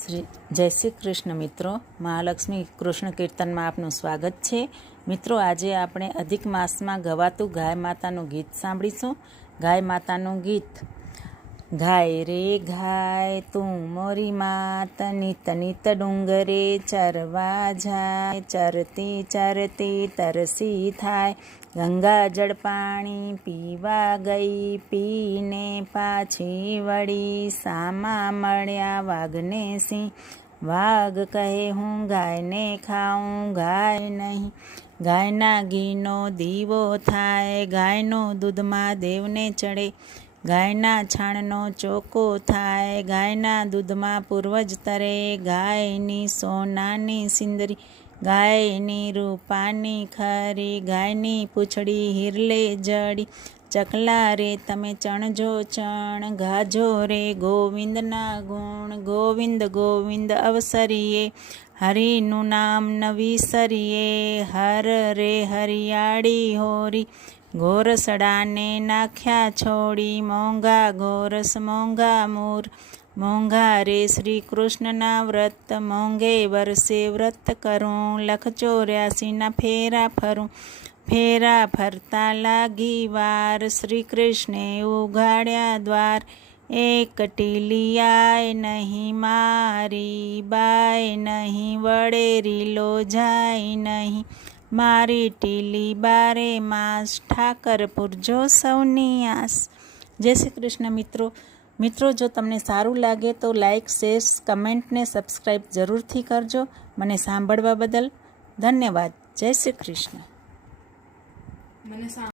જય શ્રી કૃષ્ણ મિત્રો, મહાલક્ષ્મી કૃષ્ણ કીર્તનમાં આપનું સ્વાગત છે। મિત્રો, આજે આપણે અધિક માસમાં ગવાતું ગાય માતાનું ગીત સાંભળીશું। ગાય માતાનું ગીત। ગાય રે ગાય તું મોરી માત, નિત નિત ડુંગરે ચરવા જાય, ચરતી ચરતી તરસી થાય, ગંગા જળ પાણી પીવા ગઈ, પીને પાછી વળી, સામા મળ્યા વાઘને સિંહ, વાઘ કહે હું ગાયને ખાઉં, ગાય નહીં। ગાયના ઘીનો દીવો થાય, ગાયનો દૂધમાં દેવને ચડે, ગાયના છાણનો ચોખ્ખો થાય, ગાયના દૂધમાં પૂર્વજ તરે, ગાયની સોનાની સિંદરી, ગાયની રૂપાની ખરી, ગાયની પૂંછડી હિરલે જડી, ચકલા રે તમે ચણજો ચણ, ગાજો રે ગોવિંદના ગુણ, ગોવિંદ ગોવિંદ અવસરીએ, હરિનું નામ ન વિસરીએ, હર રે હરિયાળી હોરી, ગોરસડાને નાખ્યા છોડી, મોંઘા ગોરસ મોંઘા મૂર, મોંઘા રે શ્રી કૃષ્ણના વ્રત, મોંઘે વર્ષે વ્રત કરું, લખ 84ના ફેરા ફરું, ફેરા ફરતા લાગી વાર, શ્રી કૃષ્ણે ઉઘાડ્યા દ્વાર, એક ટીલિયાય નહીં મારી, બાય નહીં વડેરી લો જાય નહીં, મારી ટીલી બારે માસ, ઠાકર પૂરજો સૌની આસ। જય શ્રી કૃષ્ણ મિત્રો, જો તમને સારું લાગે તો લાઈક, શેર, કમેન્ટ ને સબસ્ક્રાઈબ જરૂરથી કરજો। મને સાંભળવા બદલ ધન્યવાદ। જય શ્રી કૃષ્ણ।